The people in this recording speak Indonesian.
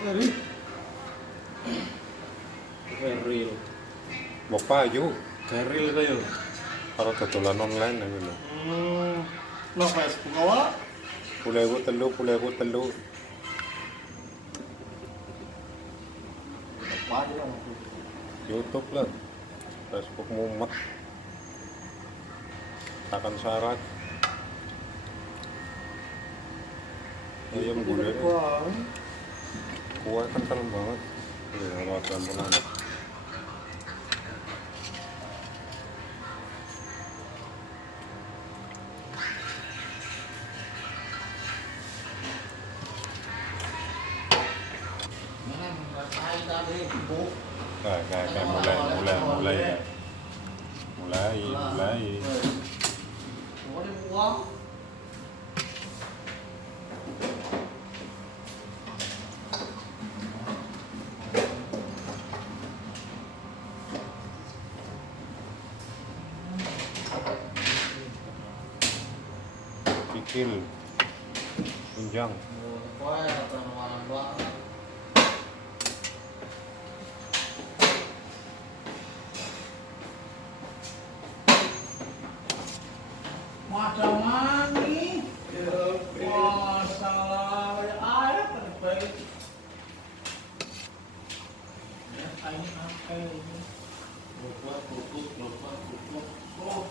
Dari Ferril. Bapak ayu Ferril kayo. karo dodolan online ya lho. No Facebook awak. 10.000 Apa aja lah. YouTube lah. Facebook mumet. Akan syarat. Ayam gulai kuah kental banget. Ya, wajan banget. Kayak mulai. Kikil, pinjang. Macam mani, masalah ayat terbaik. Ya, ini apa ini? Lupa tutup.